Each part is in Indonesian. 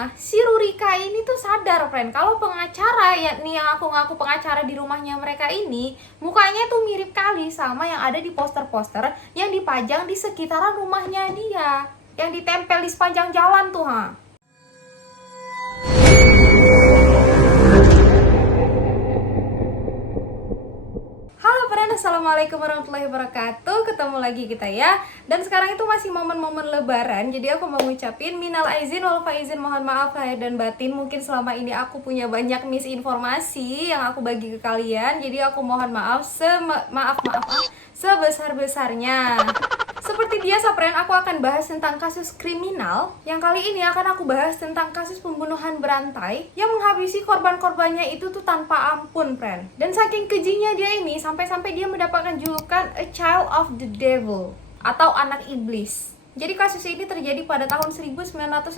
pertama, si Rurika ini tuh sadar, friend, kalau pengacara yang aku ngaku pengacara di rumahnya mereka ini, mukanya tuh mirip kali sama yang ada di poster-poster yang dipajang di sekitaran rumahnya dia, yang ditempel di sepanjang jalan tuh, ha. Assalamualaikum warahmatullahi wabarakatuh. Ketemu lagi kita ya. Dan sekarang itu masih momen-momen lebaran. Jadi aku mau ngucapin minal aizin wal faizin, mohon maaf lahir dan batin. Mungkin selama ini aku punya banyak misinformasi yang aku bagi ke kalian. Jadi aku mohon maaf sebesar-besarnya. Seperti biasa, friend, aku akan bahas tentang kasus kriminal. Yang kali ini akan aku bahas tentang kasus pembunuhan berantai yang menghabisi korban-korbannya itu tuh tanpa ampun, friend. Dan saking kejinya dia ini, sampai-sampai dia mendapatkan julukan a child of the devil atau anak iblis. Jadi kasus ini terjadi pada tahun 1960,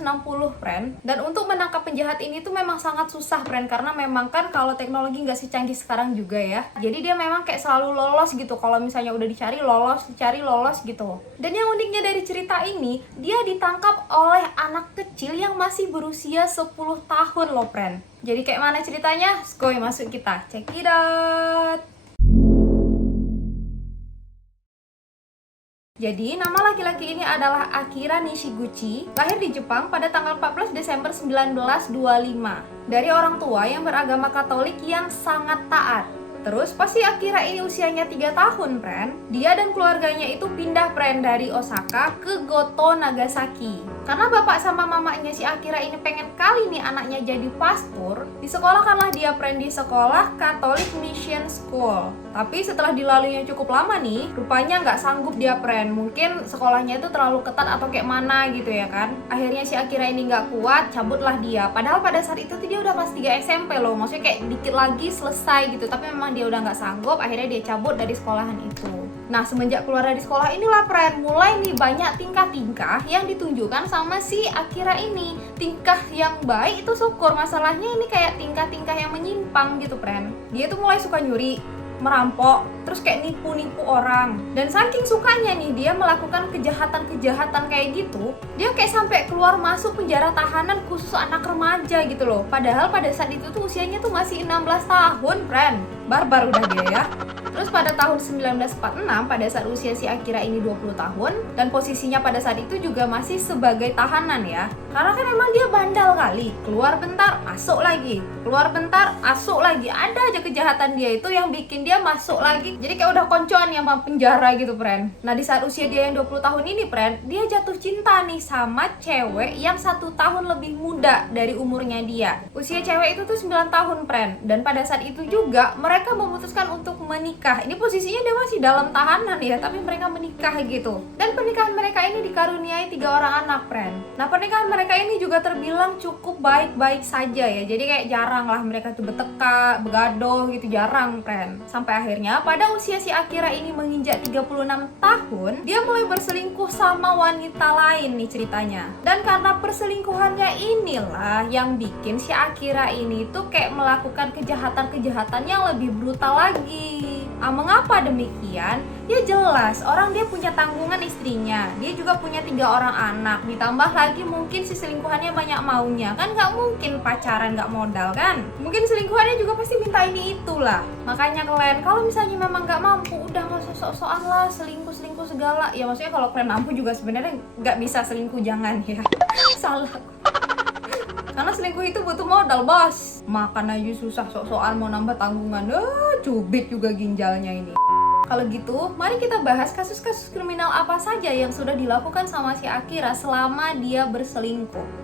friend. Dan untuk menangkap penjahat ini tuh memang sangat susah, friend, karena memang kan kalau teknologi nggak secanggih sekarang juga ya. Jadi dia memang kayak selalu lolos gitu. Kalau misalnya udah dicari lolos gitu. Dan yang uniknya dari cerita ini, dia ditangkap oleh anak kecil yang masih berusia 10 tahun loh, friend. Jadi kayak mana ceritanya? Skoy, masuk kita. Check it out. Jadi, nama laki-laki ini adalah Akira Nishiguchi, lahir di Jepang pada tanggal 14 Desember 1925, dari orang tua yang beragama Katolik yang sangat taat. Terus, pas si Akira ini usianya 3 tahun, friend, dia dan keluarganya itu pindah, friend, dari Osaka ke Goto, Nagasaki. Karena bapak sama mamanya si Akira ini pengen kali nih anaknya jadi pastor, disekolahkanlah dia, friend, di sekolah Catholic Mission School. Tapi setelah dilaluinya cukup lama nih, rupanya nggak sanggup dia, friend. Mungkin sekolahnya itu terlalu ketat atau kayak mana gitu ya kan. Akhirnya si Akira ini nggak kuat, cabutlah dia. Padahal pada saat itu tuh dia udah kelas 3 SMP loh. Maksudnya kayak dikit lagi selesai gitu. Tapi memang dia udah nggak sanggup, akhirnya dia cabut dari sekolahan itu. Nah, semenjak keluar dari sekolah inilah, friend, mulai nih banyak tingkah-tingkah yang ditunjukkan sama si Akira ini. Tingkah yang baik itu syukur, masalahnya ini kayak tingkah-tingkah yang menyimpang gitu, friend. Dia tuh mulai suka nyuri, merampok, terus kayak nipu-nipu orang. Dan saking sukanya nih dia melakukan kejahatan-kejahatan kayak gitu, dia kayak sampai keluar masuk penjara tahanan khusus anak remaja gitu loh. Padahal pada saat itu tuh usianya tuh masih 16 tahun, friend. Barbar udah dia ya. Terus pada tahun 1946, pada saat usia si Akira ini 20 tahun, dan posisinya pada saat itu juga masih sebagai tahanan ya. Karena kan emang dia bandal kali, keluar bentar, masuk lagi, keluar bentar, masuk lagi. Ada aja kejahatan dia itu yang bikin dia masuk lagi. Jadi kayak udah koncoan yang penjara gitu, friend. Nah, di saat usia dia yang 20 tahun ini, friend, dia jatuh cinta nih sama cewek yang 1 tahun lebih muda dari umurnya dia. Usia cewek itu tuh 9 tahun, friend. Dan pada saat itu juga mereka memutuskan untuk menikah. Ini posisinya dia masih dalam tahanan ya, tapi mereka menikah gitu. Dan pernikahan mereka ini dikaruniai 3 orang anak, friend. Nah, pernikahan mereka ini juga terbilang cukup baik-baik saja ya. Jadi kayak jarang lah mereka tuh bertekak, begadoh gitu, jarang, friend. Sampai akhirnya pada usia si Akira ini menginjak 36 tahun, dia mulai berselingkuh sama wanita lain nih ceritanya. Dan karena perselingkuhannya inilah yang bikin si Akira ini tuh kayak melakukan kejahatan-kejahatan yang lebih brutal lagi. Mengapa demikian? Ya jelas, orang dia punya tanggungan istrinya, dia juga punya 3 orang anak, ditambah lagi mungkin si selingkuhannya banyak maunya. Kan nggak mungkin pacaran nggak modal kan? Mungkin selingkuhannya juga pasti minta ini itulah. Makanya kalian kalau misalnya memang nggak mampu, udah nggak sok-sokan lah selingkuh segala. Ya maksudnya kalau kalian mampu juga sebenarnya nggak bisa selingkuh, jangan ya. Salah. Karena selingkuh itu butuh modal, bos. Makan aja susah, sok-sokan mau nambah tanggungan. Cubit juga ginjalnya ini. Kalau gitu, mari kita bahas kasus-kasus kriminal apa saja yang sudah dilakukan sama si Akira selama dia berselingkuh.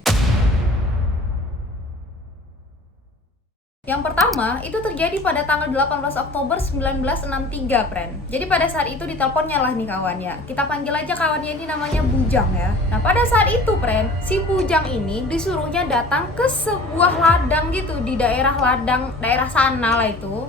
Yang pertama, itu terjadi pada tanggal 18 Oktober 1963, friend. Jadi pada saat itu diteleponnya lah nih kawannya. Kita panggil aja kawannya ini namanya Bujang ya. Nah, pada saat itu, friend, si Bujang ini disuruhnya datang ke sebuah ladang gitu di daerah sana lah itu.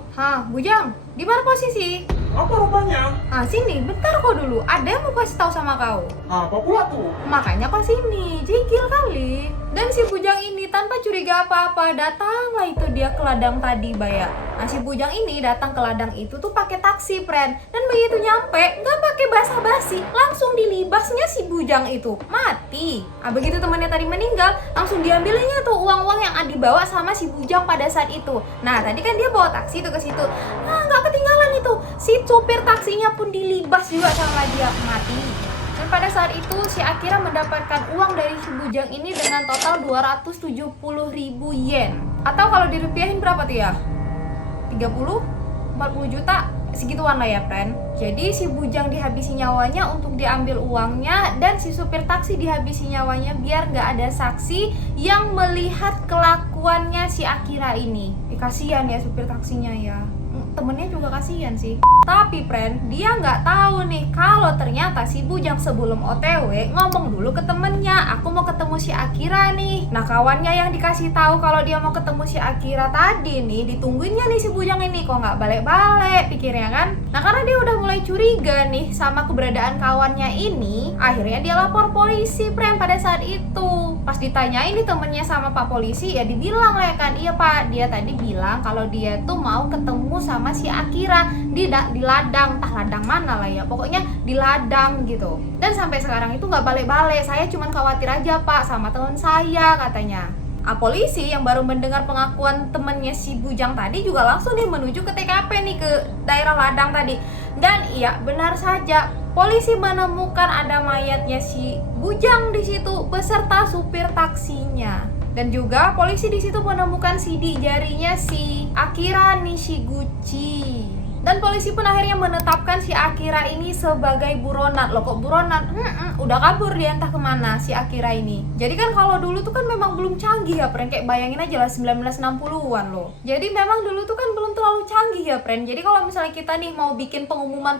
Bujang, di mana posisi? Apa rupanya? Sini, bentar kok dulu. Ada yang mau kasih tahu sama kau. Apa pula tuh? Makanya kau sini, jigil kali. Dan si bujang ini tanpa curiga apa-apa datanglah itu dia ke ladang tadi, Baya. Nah, si bujang ini datang ke ladang itu tuh pakai taksi, friend. Dan begitu nyampe, nggak pakai basa-basi, langsung dilibasnya si bujang itu mati. Nah, begitu temannya tadi meninggal, langsung diambilnya tuh uang-uang yang dibawa sama si bujang pada saat itu. Nah, tadi kan dia bawa taksi tuh ke situ. Nah, nggak ketinggalan itu, si supir taksinya pun dilibas juga sama dia, mati. Dan pada saat itu si Akira mendapatkan uang dari si bujang ini dengan total 270.000 yen. Atau kalau dirupiahin berapa tuh ya? 30? 40 juta? Segituan lah ya, friend. Jadi si bujang dihabisi nyawanya untuk diambil uangnya, dan si supir taksi dihabisi nyawanya biar nggak ada saksi yang melihat kelakuannya si Akira ini. Kasihan ya supir taksinya ya. Temennya juga kasihan sih. Tapi friend, dia nggak tahu nih kalau ternyata si bujang sebelum OTW ngomong dulu ke temennya, aku mau ketemu si Akira nih. Nah, kawannya yang dikasih tahu kalau dia mau ketemu si Akira tadi nih, ditungguinnya nih si bujang ini, kok nggak balik-balik pikirnya kan. Nah, karena dia udah mulai curiga nih sama keberadaan kawannya ini, akhirnya dia lapor polisi, friend, pada saat itu. Pas ditanyain nih temennya sama Pak Polisi, ya dibilang lah ya kan, iya Pak, dia tadi bilang kalau dia tuh mau ketemu sama si Akira di ladang, entah ladang mana lah ya, pokoknya di ladang gitu. Dan sampai sekarang itu nggak balik-balik, saya cuma khawatir aja Pak sama teman saya, katanya. Polisi yang baru mendengar pengakuan temennya si bujang tadi juga langsung nih menuju ke TKP nih, ke daerah ladang tadi. Dan iya, benar saja, polisi menemukan ada mayatnya si bujang di situ beserta supir taksinya. Dan juga polisi di situ menemukan sidik jarinya si Akira Nishiguchi. Dan polisi pun akhirnya menetapkan si Akira ini sebagai buronan. Loh, kok buronan? Udah kabur dia entah kemana si Akira ini. Jadi kan kalau dulu tuh kan memang belum canggih ya, friend. Kayak bayangin aja lah 1960-an loh. Jadi memang dulu tuh kan belum terlalu canggih ya, friend. Jadi kalau misalnya kita nih mau bikin pengumuman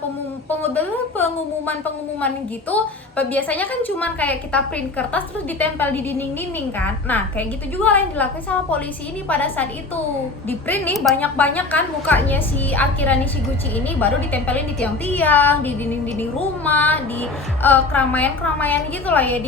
gitu, biasanya kan cuman kayak kita print kertas terus ditempel di dinding-dinding kan. Nah, kayak gitu juga lah yang dilakukan sama polisi ini pada saat itu. Di print nih banyak-banyak kan mukanya si Akira Nishiguchi ini, baru ditempelin di tiang-tiang, di dinding-dinding rumah, di keramaian-keramaian gitu lah ya,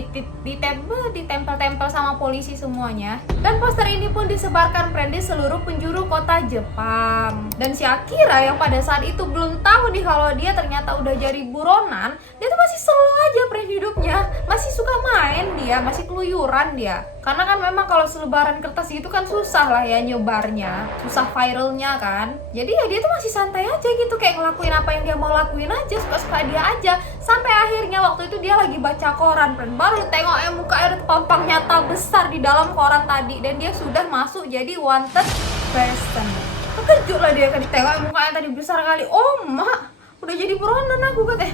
ditempel-tempel sama polisi semuanya. Dan poster ini pun disebarkan, friend, di seluruh penjuru kota Jepang. Dan si Akira yang pada saat itu belum tahu nih kalau dia ternyata udah jadi buronan, dia tuh masih slow aja, friend, hidupnya. Masih suka main dia, masih keluyuran dia. Karena kan memang kalau selebaran kertas gitu kan susah lah ya nyebarnya, susah viralnya kan. Jadi ya dia tuh masih santai aja gitu, kayak ngelakuin apa yang dia mau lakuin aja, suka-suka dia aja. Sampai akhirnya waktu itu dia lagi baca koran, friend, baru tengok mukanya terpampang nyata besar di dalam koran tadi, dan dia sudah masuk jadi wanted person. Terkejut lah dia kan ditengok mukanya tadi besar kali. Oh mak, udah jadi buronan aku, kata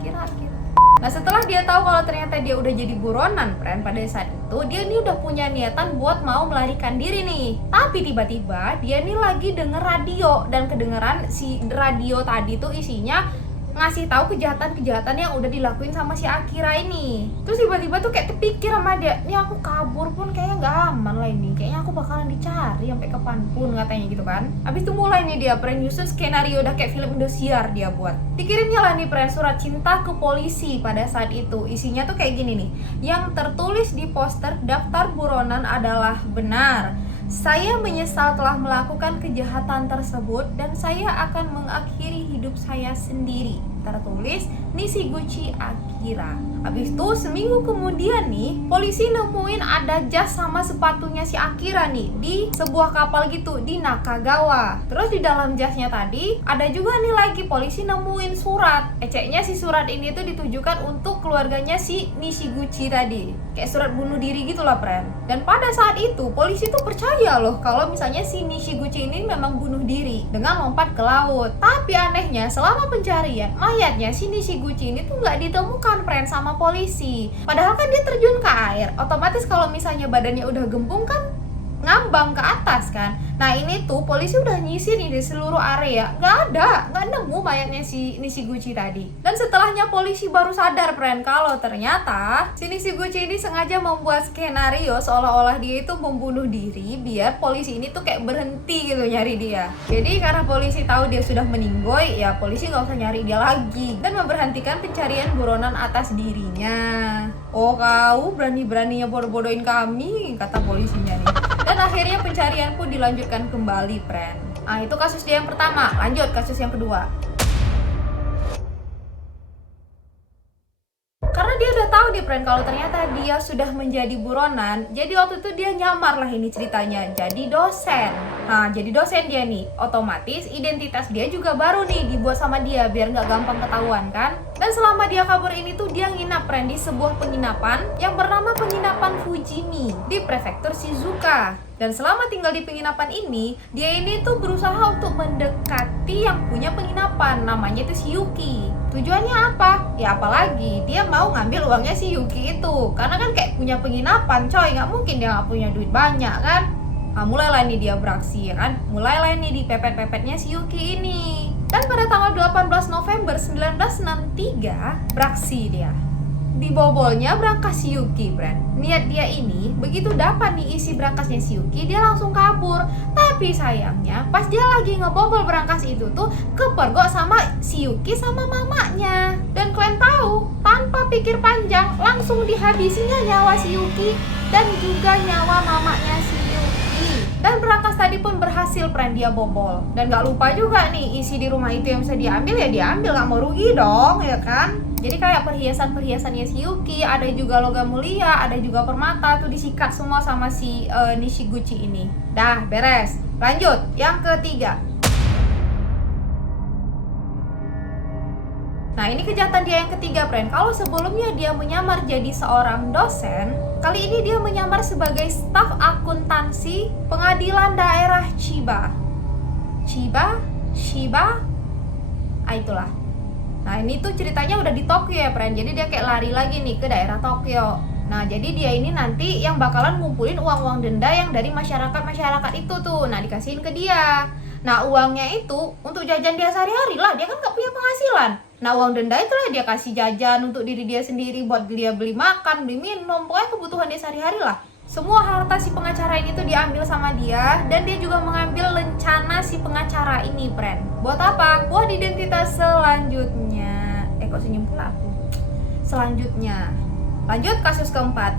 kira-kira. Nah, setelah dia tahu kalau ternyata dia udah jadi buronan, friend, pada saat itu dia nih udah punya niatan buat mau melarikan diri nih. Tapi tiba-tiba dia nih lagi denger radio, dan kedengeran si radio tadi tuh isinya ngasih tahu kejahatan-kejahatan yang udah dilakuin sama si Akira ini. Terus tiba-tiba tuh kayak terpikir sama dia, nih aku kabur pun kayaknya nggak aman lah ini, kayaknya aku bakalan dicari sampai kapanpun, katanya gitu kan. Abis itu mulai nih dia nyusun skenario, udah kayak film Indosiar dia buat. Dikirimnya lah nih surat cinta ke polisi pada saat itu. Isinya tuh kayak gini nih, yang tertulis di poster daftar buronan adalah benar. Saya menyesal telah melakukan kejahatan tersebut dan saya akan mengakhiri hidup saya sendiri. Tertulis Nishiguchi Akira. Habis itu seminggu kemudian nih, polisi nemuin ada jas sama sepatunya si Akira nih di sebuah kapal gitu di Nakagawa. Terus di dalam jasnya tadi ada juga nih lagi polisi nemuin surat. Eceknya si surat ini tuh ditujukan untuk keluarganya si Nishiguchi tadi. Kayak surat bunuh diri gitu lah, friend. Dan pada saat itu polisi tuh percaya loh kalau misalnya si Nishiguchi ini memang bunuh diri dengan lompat ke laut. Tapi anehnya selama pencarian, mayatnya si Nishiguchi ini tuh nggak ditemukan, friend, sama polisi. Padahal kan dia terjun ke air, otomatis kalau misalnya badannya udah gembung kan ngambang ke atas kan. Nah ini tuh polisi udah nyisir nih di seluruh area, nggak nemu mayatnya si Nishiguchi tadi. Dan setelahnya polisi baru sadar friend kalau ternyata si Nishiguchi ini sengaja membuat skenario seolah-olah dia itu membunuh diri biar polisi ini tuh kayak berhenti gitu nyari dia. Jadi karena polisi tahu dia sudah meninggoy, ya polisi nggak usah nyari dia lagi dan memberhentikan pencarian buronan atas dirinya. Oh kau berani-beraninya bodoh-bodohin kami, kata polisinya nih. Dan akhirnya pencarian pun dilanjutkan kembali, friend. Nah itu kasus dia yang pertama, lanjut kasus yang kedua. Karena dia udah tahu nih friend kalau ternyata dia sudah menjadi buronan, jadi waktu itu dia nyamar lah ini ceritanya jadi dosen. Nah jadi dosen dia nih, otomatis identitas dia juga baru nih dibuat sama dia biar nggak gampang ketahuan kan. Dan selama dia kabur ini tuh dia nginap friend di sebuah penginapan yang bernama penginapan Fujimi di prefektur Shizuoka. Dan selama tinggal di penginapan ini, dia ini tuh berusaha untuk mendekati yang punya penginapan, namanya itu si Yuki. Tujuannya apa? Ya apalagi dia mau ngambil uangnya si Yuki itu. Karena kan kayak punya penginapan coy, nggak mungkin dia nggak punya duit banyak kan. Nah, mulailah nih dia beraksi ya kan. Mulailah nih di pepet-pepetnya si Yuki ini. Dan pada tanggal 18 November 1963 beraksi dia. Dibobolnya berangkas si Yuki, friend. Niat dia ini, begitu dapat nih isi berangkasnya si Yuki, dia langsung kabur. Tapi sayangnya, pas dia lagi ngebobol berangkas itu tuh, kepergok sama si Yuki sama mamanya. Dan kalian tahu, tanpa pikir panjang, langsung dihabisinya nyawa si Yuki dan juga nyawa mamanya si Yuki. Dan berangkas tadi pun berhasil, friend, dia bobol. Dan gak lupa juga nih, isi di rumah itu yang bisa diambil ya diambil, gak mau rugi dong, ya kan? Jadi kayak perhiasan-perhiasannya si Yuki, ada juga logam mulia, ada juga permata, tuh disikat semua sama si Nishiguchi ini. Dah, beres. Lanjut, yang ketiga. Nah ini kejahatan dia yang ketiga, friend. Kalau sebelumnya dia menyamar jadi seorang dosen, kali ini dia menyamar sebagai staf akuntansi pengadilan daerah Chiba. Itulah. Nah ini tuh ceritanya udah di Tokyo ya, friend. Jadi dia kayak lari lagi nih ke daerah Tokyo. Nah jadi dia ini nanti yang bakalan ngumpulin uang-uang denda yang dari masyarakat itu tuh. Nah dikasihin ke dia. Nah uangnya itu untuk jajan dia sehari-hari lah. Dia kan gak punya penghasilan. Nah uang denda itulah dia kasih jajan untuk diri dia sendiri, buat dia beli makan, beli minum, pokoknya kebutuhan dia sehari-hari lah. Semua harta si pengacara ini tuh diambil sama dia. Dan dia juga mengambil lencana si pengacara ini, friend. Buat apa? Buat identitas selanjutnya. Kok senyum pula aku? Selanjutnya. Lanjut kasus keempat.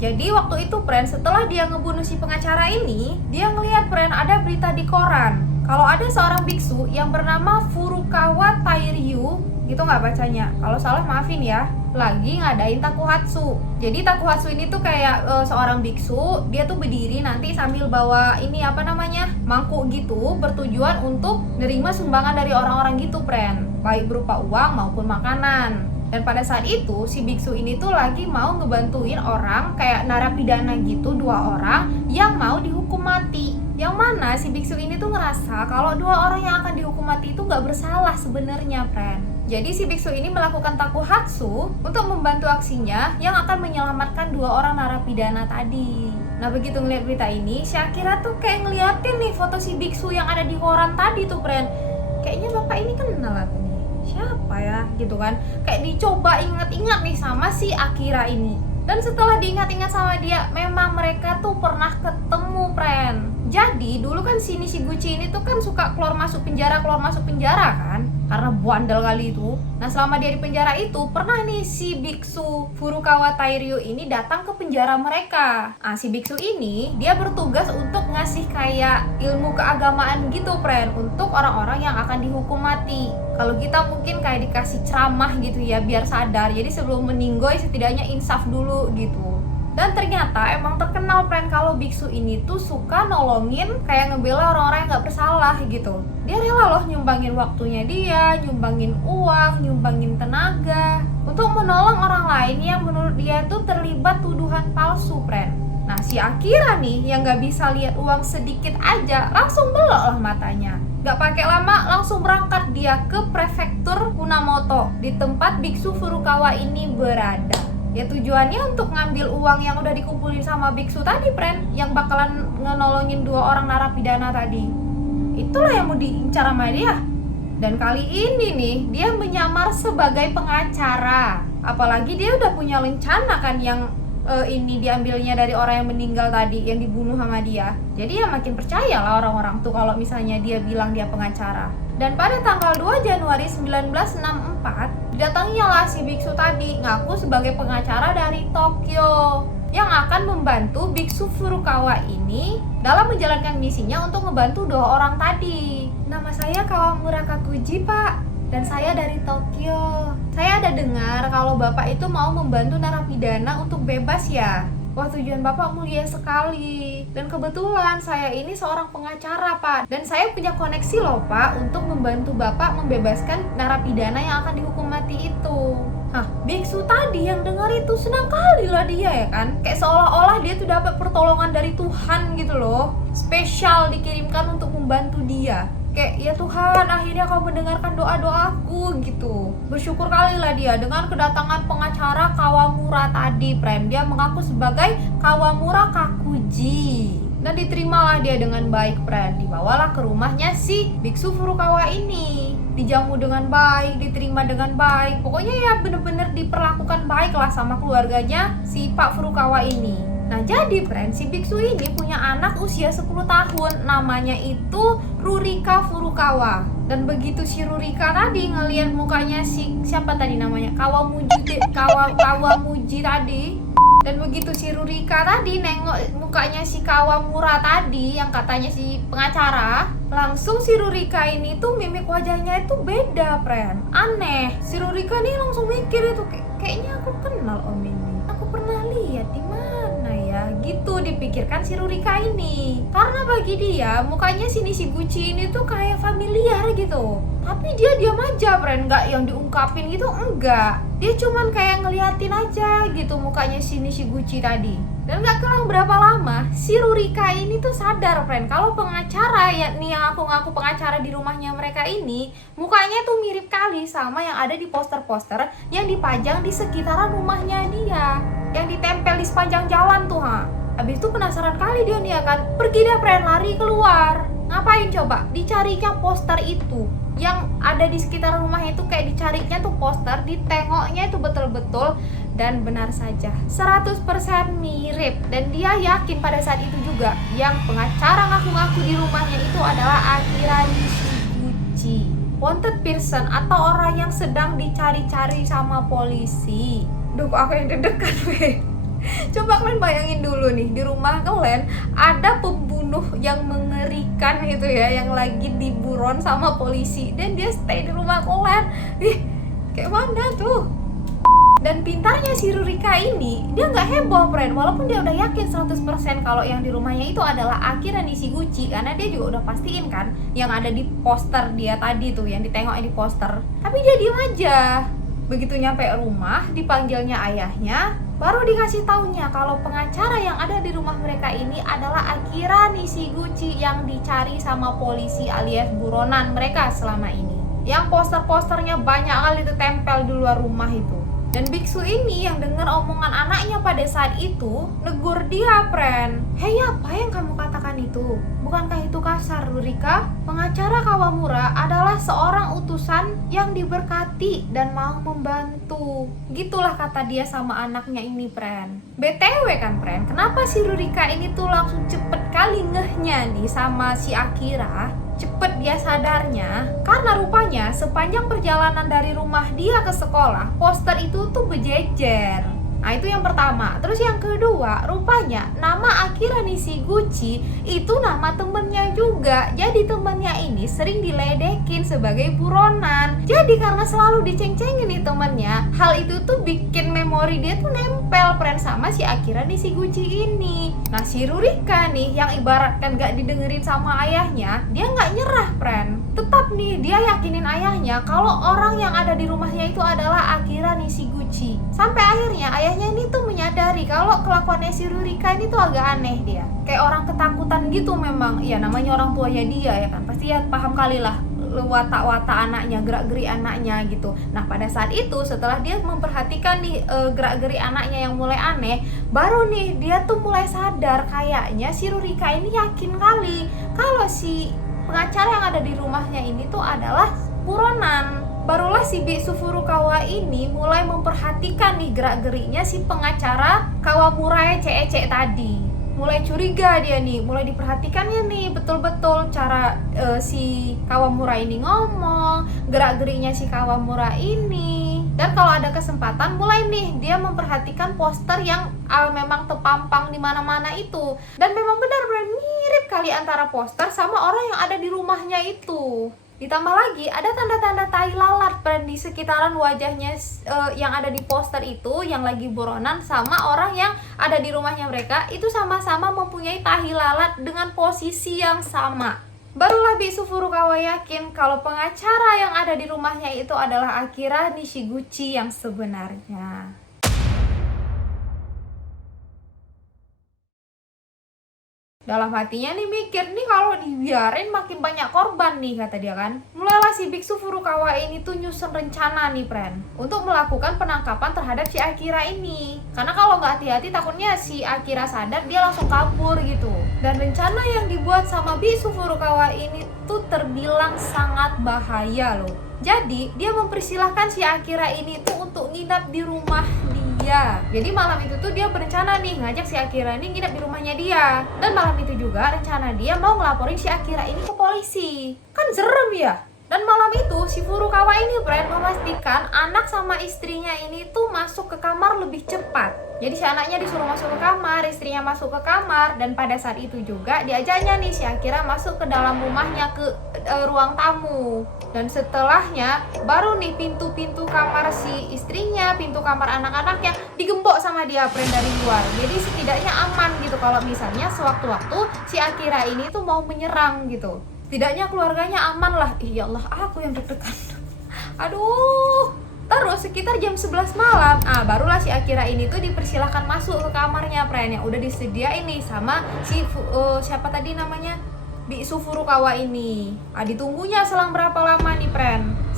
Jadi waktu itu, friend, setelah dia ngebunuh si pengacara ini, dia ngelihat, friend, ada berita di koran kalau ada seorang biksu yang bernama Furukawa Tairyu, gitu nggak bacanya, kalau salah maafin ya, lagi ngadain takuhatsu. Jadi takuhatsu ini tuh kayak seorang biksu, dia tuh berdiri nanti sambil bawa ini apa namanya, mangkuk gitu, bertujuan untuk nerima sumbangan dari orang-orang gitu, friend, baik berupa uang maupun makanan. Dan pada saat itu si biksu ini tuh lagi mau ngebantuin orang kayak narapidana gitu, 2 orang yang mau dihukum mati. Yang mana si biksu ini tuh ngerasa kalau 2 orang yang akan dihukum mati itu gak bersalah sebenarnya, friend. Jadi si biksu ini melakukan takuhatsu untuk membantu aksinya yang akan menyelamatkan 2 orang narapidana tadi. Nah begitu ngeliat berita ini, si Akira tuh kayak ngeliatin nih foto si biksu yang ada di koran tadi tuh, friend. Kayaknya bapak ini kenal aku nih, siapa ya gitu kan. Kayak dicoba ingat-ingat nih sama si Akira ini. Dan setelah diingat-ingat sama dia, memang mereka tuh pernah ketemu, friend. Jadi dulu kan si Nishiguchi ini tuh kan suka keluar masuk penjara kan, karena bandel kali itu. Nah selama dia di penjara itu, pernah nih si biksu Furukawa Tairyu ini datang ke penjara mereka. Nah si biksu ini, dia bertugas untuk ngasih kayak ilmu keagamaan gitu, friend, untuk orang-orang yang akan dihukum mati. Kalau kita mungkin kayak dikasih ceramah gitu ya, biar sadar. Jadi sebelum meninggoy setidaknya insaf dulu gitu. Dan ternyata emang terkenal, friend, kalau biksu ini tuh suka nolongin kayak ngebela orang-orang yang gak bersalah gitu. Dia rela loh nyumbangin waktunya dia, nyumbangin uang, nyumbangin tenaga untuk menolong orang lain yang menurut dia tuh terlibat tuduhan palsu, friend. Nah si Akira nih yang gak bisa lihat uang sedikit aja langsung belok lah matanya. Gak pakai lama langsung berangkat dia ke prefektur Kunamoto, di tempat biksu Furukawa ini berada. Ya tujuannya untuk ngambil uang yang udah dikumpulin sama biksu tadi, friend, yang bakalan ngenolongin 2 orang narapidana tadi. Itulah yang mau diincar sama dia. Dan kali ini nih, dia menyamar sebagai pengacara. Apalagi dia udah punya rencana kan yang ini diambilnya dari orang yang meninggal tadi, yang dibunuh sama dia. Jadi ya makin percaya lah orang-orang tuh kalau misalnya dia bilang dia pengacara. Dan pada tanggal 2 Januari 1964, didatangilah si biksu tadi ngaku sebagai pengacara dari Tokyo yang akan membantu biksu Furukawa ini dalam menjalankan misinya untuk membantu 2 orang tadi. Nama saya Kawamura Kakuji, Pak. Dan saya dari Tokyo. Saya ada dengar kalau Bapak itu mau membantu narapidana untuk bebas ya. Wah, tujuan Bapak mulia sekali. Dan kebetulan saya ini seorang pengacara, Pak. Dan saya punya koneksi loh, Pak, untuk membantu Bapak membebaskan narapidana yang akan dihukum mati itu. Hah, biksu tadi yang dengar itu senang kali lah dia ya kan. Kayak seolah-olah dia tuh dapat pertolongan dari Tuhan gitu loh. Spesial dikirimkan untuk membantu dia. Kayak, ya Tuhan, akhirnya kau mendengarkan doa-doaku gitu. Bersyukur kali lah dia dengan kedatangan pengacara Kawamura tadi, friend. Dia mengaku sebagai Kawamura Kakuji. Dan diterimalah dia dengan baik, friend. Dibawalah ke rumahnya si biksu Furukawa ini. Dijamu dengan baik, diterima dengan baik. Pokoknya ya bener-bener diperlakukan baik lah sama keluarganya si Pak Furukawa ini. Nah jadi friend, si biksu ini punya anak usia 10 tahun. Namanya itu Rurika Furukawa. Dan begitu si Rurika tadi ngeliat mukanya si, siapa tadi namanya? Kawamuji tadi. Dan begitu si Rurika tadi nengok mukanya si Kawamura tadi yang katanya si pengacara, langsung si Rurika ini tuh mimik wajahnya itu beda, friend. Aneh. Si Rurika nih langsung mikir itu, kayaknya aku kenal om ini. Aku pernah lihat di mana ya? Gitu dipikirkan si Rurika ini. Karena bagi dia mukanya si Nishiguchi ini tuh kayak familiar gitu. Tapi dia diam aja, friend, nggak yang diungkapin gitu, enggak. Dia cuman kayak ngeliatin aja gitu mukanya si Nishiguchi tadi. Dan gak kelang berapa lama, si Rurika ini tuh sadar, friend, kalau pengacara yakni yang aku ngaku pengacara di rumahnya mereka ini, mukanya tuh mirip kali sama yang ada di poster-poster yang dipajang di sekitaran rumahnya dia, yang ditempel di sepanjang jalan tuh, ha. Habis itu penasaran kali dia nih ya kan, pergi deh, friend, lari keluar. Ngapain coba? Dicarinya poster itu yang ada di sekitar rumah itu, kayak dicarinya tuh poster, ditengoknya itu betul-betul, dan benar saja 100% mirip. Dan dia yakin pada saat itu juga yang pengacara ngaku-ngaku di rumahnya itu adalah Akira Nishiguchi, wanted person atau orang yang sedang dicari-cari sama polisi. Duh, kok aku yang deg-degan weh. Coba kalian bayangin dulu nih, di rumah kalian ada pembunuh yang mengerikan gitu ya, yang lagi diburon sama polisi, dan dia stay di rumah kalian. Ih, kayak mana tuh? Dan pintarnya si Rurika ini, dia nggak heboh, friend, walaupun dia udah yakin 100% kalau yang di rumahnya itu adalah Akira Nishiguchi, karena dia juga udah pastiin kan yang ada di poster dia tadi tuh, yang ditengok di poster. Tapi dia diem aja. Begitu nyampe rumah, dipanggilnya ayahnya, baru dikasih taunya kalau pengacara yang ada di rumah mereka ini adalah Akira Nishiguchi yang dicari sama polisi alias buronan mereka selama ini. Yang poster-posternya banyak kali ditempel di luar rumah itu. Dan biksu ini yang dengar omongan anaknya pada saat itu, negur dia, friend. Hei, apa yang kamu katakan itu? Bukankah itu kasar, Rurika? Pengacara Kawamura adalah seorang utusan yang diberkati dan mau membantu. Gitulah kata dia sama anaknya ini, friend. BTW kan, friend, kenapa si Rurika ini tuh langsung cepet kali ngehnya nih sama si Akira? Cepet dia sadarnya karena rupanya sepanjang perjalanan dari rumah dia ke sekolah, poster itu tuh berjejer. Nah itu yang pertama. Terus yang kedua, rupanya nama Akira Nishiguchi itu nama temennya juga. Jadi temennya ini sering diledekin sebagai buronan. Jadi karena selalu diceng-cengin nih temennya, hal itu tuh bikin memori dia tuh nempel, friend, sama si Akira Nishiguchi ini. Nah si Rurika nih yang ibaratkan gak didengerin sama ayahnya, dia gak nyerah, friend. Tetap nih dia yakinin ayahnya kalau orang yang ada di rumahnya itu adalah Akira Nishiguchi. Sampai akhirnya ayahnya ini tuh menyadari kalau kelakuannya si Rurika ini tuh agak aneh dia. Kayak orang ketakutan gitu memang. Ya namanya orang tuanya dia ya kan. Pasti ya paham kali lah watak-watak anaknya, gerak-gerik anaknya gitu. Nah pada saat itu setelah dia memperhatikan nih gerak-gerik anaknya yang mulai aneh, baru nih dia tuh mulai sadar kayaknya si Rurika ini yakin kali kalau si pengacara yang ada di rumahnya ini tuh adalah buronan. Barulah si Biksu Furukawa ini mulai memperhatikan nih gerak-geriknya si pengacara Kawamura Ece tadi. Mulai curiga dia nih, mulai diperhatikannya nih betul-betul cara si Kawamura ini ngomong, gerak-geriknya si Kawamura ini. Dan kalau ada kesempatan mulai nih dia memperhatikan poster yang memang terpampang di mana-mana itu. Dan memang benar-benar mirip kali antara poster sama orang yang ada di rumahnya itu. Ditambah lagi ada tanda-tanda tai lalat di sekitaran wajahnya yang ada di poster itu, yang lagi buronan sama orang yang ada di rumahnya mereka itu sama-sama mempunyai tahi lalat dengan posisi yang sama. Barulah Biksu Furukawa yakin kalau pengacara yang ada di rumahnya itu adalah Akira Nishiguchi yang sebenarnya. Dalam hatinya nih mikir, nih kalau dibiarin makin banyak korban nih, kata dia kan. Mulailah si Biksu Furukawa ini tuh nyusun rencana nih, friend, untuk melakukan penangkapan terhadap si Akira ini. Karena kalau nggak hati-hati takutnya si Akira sadar dia langsung kabur gitu. Dan rencana yang dibuat sama Biksu Furukawa ini tuh terbilang sangat bahaya loh. Jadi dia mempersilahkan si Akira ini tuh untuk nginap di rumah dia. Jadi malam itu tuh dia berencana nih ngajak si Akira ini nginap di rumahnya dia. Dan malam itu juga rencana dia mau ngelaporin si Akira ini ke polisi. Kan serem ya? Dan malam itu si Furukawa ini memastikan anak sama istrinya ini tuh masuk ke kamar lebih cepat. Jadi si anaknya disuruh masuk ke kamar, istrinya masuk ke kamar. Dan pada saat itu juga diajaknya nih si Akira masuk ke dalam rumahnya, ke ruang tamu. Dan setelahnya baru nih pintu-pintu kamar si istrinya, pintu kamar anak-anaknya digembok sama dia dari luar. Jadi setidaknya aman gitu kalau misalnya sewaktu-waktu si Akira ini tuh mau menyerang gitu. Setidaknya keluarganya aman lah. Ya Allah, aku yang deg-degan. Aduh. Terus sekitar jam 11 malam, barulah si Akira ini tuh dipersilahkan masuk ke kamarnya, yang udah disediain nih sama si siapa tadi namanya? Biksu Furukawa ini. Ditunggunya selang berapa lama nih,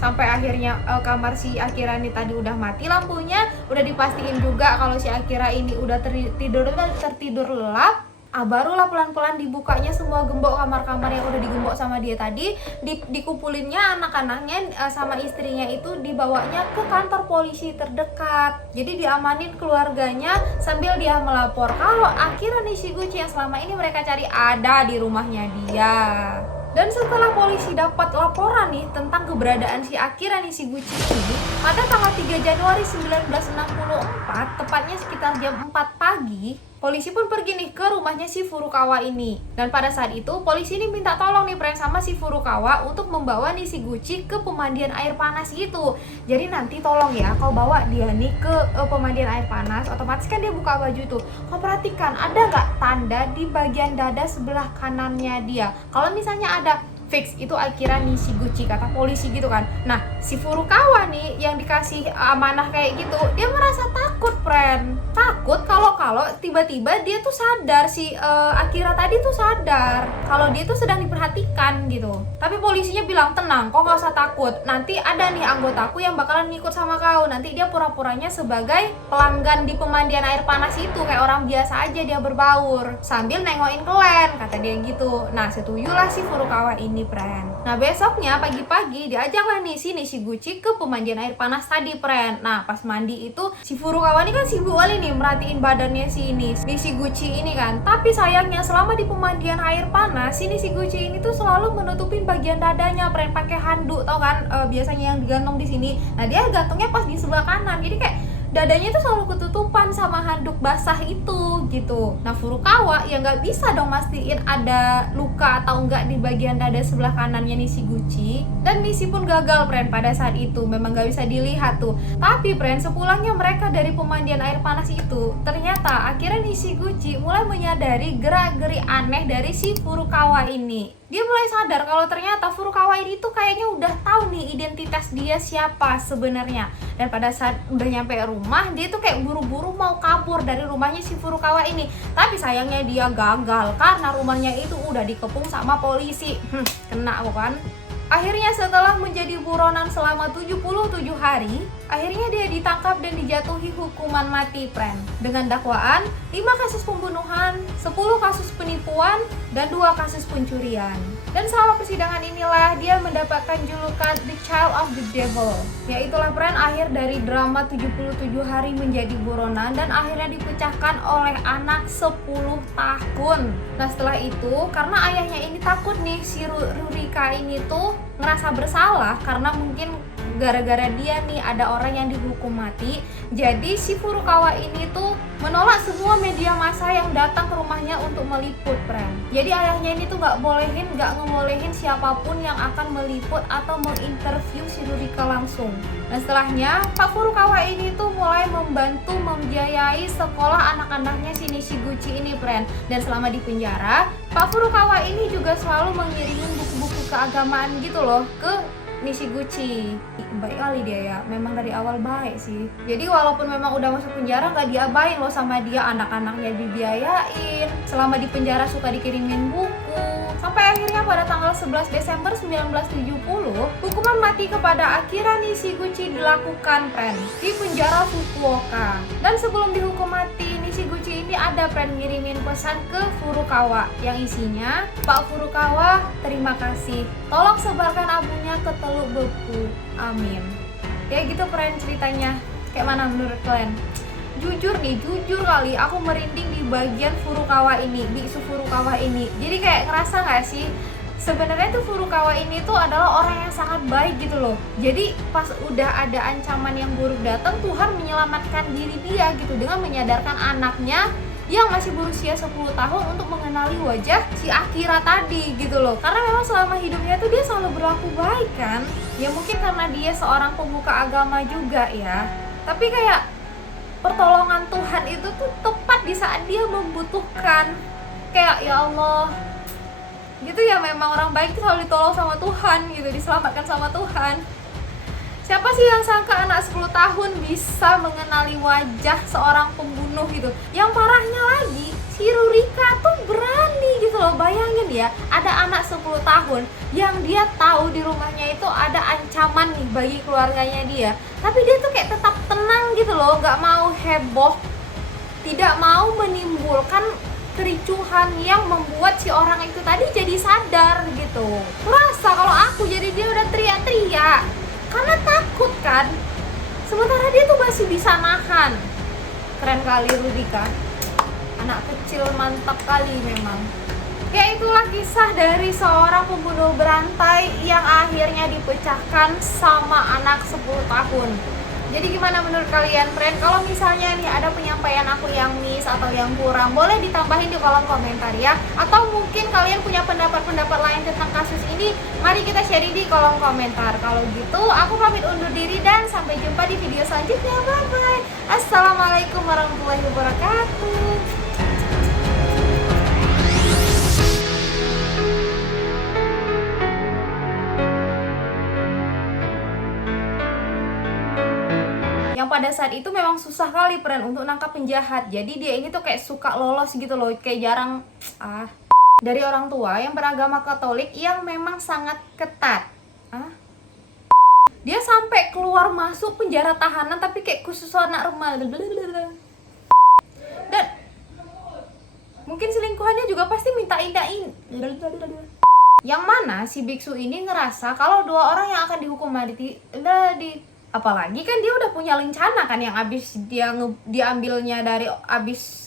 sampai akhirnya kamar si Akira ini tadi udah mati lampunya, udah dipastiin juga kalau si Akira ini udah tertidur lelap. Barulah pelan-pelan dibukanya semua gembok kamar-kamar yang udah digembok sama dia tadi, dikumpulinnya anak-anaknya sama istrinya itu dibawanya ke kantor polisi terdekat. Jadi diamanin keluarganya sambil dia melapor kalau Akira Nishiguchi yang selama ini mereka cari ada di rumahnya dia. Dan setelah polisi dapat laporan nih tentang keberadaan si Akira Nishiguchi ini, pada tanggal 3 Januari 1964, tepatnya sekitar jam 4 pagi, polisi pun pergi nih ke rumahnya si Furukawa ini. Dan pada saat itu, polisi ini minta tolong nih sama si Furukawa untuk membawa Nishiguchi ke pemandian air panas gitu. Jadi nanti tolong ya, kau bawa dia nih ke pemandian air panas, otomatis kan dia buka baju tuh. Kau perhatikan, ada nggak tanda di bagian dada sebelah kanannya dia? Kalau misalnya ada, fix itu Akira Nishiguchi, kata polisi gitu kan. Nah si Furukawa nih yang dikasih amanah kayak gitu, dia merasa takut, takut kalau tiba-tiba dia tuh sadar, si Akira tadi tuh sadar kalau dia tuh sedang diperhatikan gitu. Tapi polisinya bilang, tenang, kau nggak usah takut, nanti ada nih anggotaku yang bakalan ngikut sama kau. Nanti dia pura-puranya sebagai pelanggan di pemandian air panas itu, kayak orang biasa aja dia berbaur sambil nengokin kalian, kata dia gitu. Nah setujulah si Furukawa ini, Nah besoknya pagi-pagi diajaklah nih si Nishiguchi ke pemandian air panas tadi, Nah pas mandi itu si Furukawa ini kan sibuk kali nih merhatiin badannya si Nishiguchi ini kan. Tapi sayangnya selama di pemandian air panas, si Nishiguchi ini tuh selalu menutupin bagian dadanya, pakai handuk, tau kan biasanya yang digantung di sini. Nah dia gantungnya pas di sebelah kanan, jadi kayak dadanya itu selalu ketutupan sama handuk basah itu gitu. Nah Furukawa ya nggak bisa dong mastiin ada luka atau enggak di bagian dada sebelah kanannya Nishiguchi. Dan misi pun gagal, pada saat itu memang nggak bisa dilihat tuh. Tapi sepulangnya mereka dari pemandian air panas itu, ternyata akhirnya Nishiguchi mulai menyadari gerak-gerik aneh dari si Furukawa ini. Dia mulai sadar kalau ternyata Furukawa ini tuh kayaknya udah tahu nih identitas dia siapa sebenarnya. Dan pada saat udah nyampe rumah, dia tuh kayak buru-buru mau kabur dari rumahnya si Furukawa ini. Tapi sayangnya dia gagal karena rumahnya itu udah dikepung sama polisi. Kena kan. Akhirnya setelah menjadi buronan selama 77 hari, akhirnya dia ditangkap dan dijatuhi hukuman mati, friend. Dengan dakwaan 5 kasus pembunuhan, 10 kasus penipuan, dan 2 kasus pencurian. Dan selama persidangan inilah dia mendapatkan julukan The Child of the Devil. Yaitulah, friend, akhir dari drama 77 hari menjadi buronan dan akhirnya dipecahkan oleh anak 10 tahun. Nah setelah itu, karena ayahnya ini takut nih si Rurika ini tuh ngerasa bersalah karena mungkin gara-gara dia nih ada orang yang dihukum mati. Jadi si Furukawa ini tuh menolak semua media massa yang datang ke rumahnya untuk meliput, friend. Jadi ayahnya ini tuh nggak ngebolehin siapapun yang akan meliput atau menginterview si Rurika langsung. Nah setelahnya Pak Furukawa ini tuh mulai membantu membiayai sekolah anak-anaknya si Nishiguchi ini, friend. Dan selama di penjara, Pak Furukawa ini juga selalu mengirimkan buku-buku keagamaan gitu loh ke Nishiguchi. Baik kali dia ya, memang dari awal baik sih. Jadi walaupun memang udah masuk penjara gak diabain loh sama dia, anak-anaknya dibiayain. Selama di penjara suka dikirimin buku. Sampai akhirnya pada tanggal 11 Desember 1970, hukuman mati kepada Akira Nishiguchi dilakukan, friend, di penjara Fukuoka. Dan sebelum dihukum mati, Nishiguchi ini ada, friend, ngirimin pesan ke Furukawa yang isinya, "Pak Furukawa, terima kasih. Tolong sebarkan abunya ke Teluk Beku. Amin." Kayak gitu, friend, ceritanya. Kayak mana menurut kalian? Jujur kali aku merinding di bagian Furukawa ini, biksu Furukawa ini. Jadi kayak ngerasa gak sih, sebenarnya tuh Furukawa ini tuh adalah orang yang sangat baik gitu loh. Jadi pas udah ada ancaman yang buruk datang, Tuhan menyelamatkan diri dia gitu dengan menyadarkan anaknya yang masih berusia 10 tahun untuk mengenali wajah si Akira tadi gitu loh. Karena memang selama hidupnya tuh dia selalu berlaku baik kan. Ya mungkin karena dia seorang pemuka agama juga ya. Tapi kayak pertolongan Tuhan itu tuh tepat di saat dia membutuhkan. Kayak ya Allah, gitu ya, memang orang baik selalu ditolong sama Tuhan gitu, diselamatkan sama Tuhan. Siapa sih yang sangka anak 10 tahun bisa mengenali wajah seorang pembunuh gitu. Yang parahnya lagi, si Rurika tuh berani gitu loh. Bayangin ya, ada anak 10 tahun yang dia tahu di rumahnya itu ada ancaman nih bagi keluarganya dia, tapi dia tuh kayak tetap tenang gitu loh, gak mau heboh, tidak mau menimbulkan kericuhan yang membuat si orang itu tadi jadi sadar gitu. Rasa kalau aku jadi dia udah teriak-teriak karena takut kan. Sementara dia tuh masih bisa nahan. Keren kali Rurika. Anak kecil mantap kali memang. Ya itulah kisah dari seorang pembunuh berantai yang akhirnya dipecahkan sama anak 10 tahun. Jadi gimana menurut kalian, friend? Kalau misalnya nih ada penyampaian aku yang miss atau yang kurang, boleh ditambahin di kolom komentar ya. Atau mungkin kalian punya pendapat-pendapat lain tentang kasus ini, mari kita sharing di kolom komentar. Kalau gitu, aku pamit undur diri dan sampai jumpa di video selanjutnya. Bye-bye. Assalamualaikum warahmatullahi wabarakatuh. Yang pada saat itu memang susah kali, friend, untuk nangkap penjahat. Jadi dia ini tuh kayak suka lolos gitu loh, kayak jarang dari orang tua yang beragama Katolik yang memang sangat ketat. Dia sampai keluar masuk penjara tahanan tapi kayak khusus anak remaja. Dan mungkin selingkuhannya juga pasti minta indahin. Yang mana si biksu ini ngerasa kalau 2 orang yang akan dihukum mati apalagi kan dia udah punya rencana kan yang abis dia diambilnya dari abis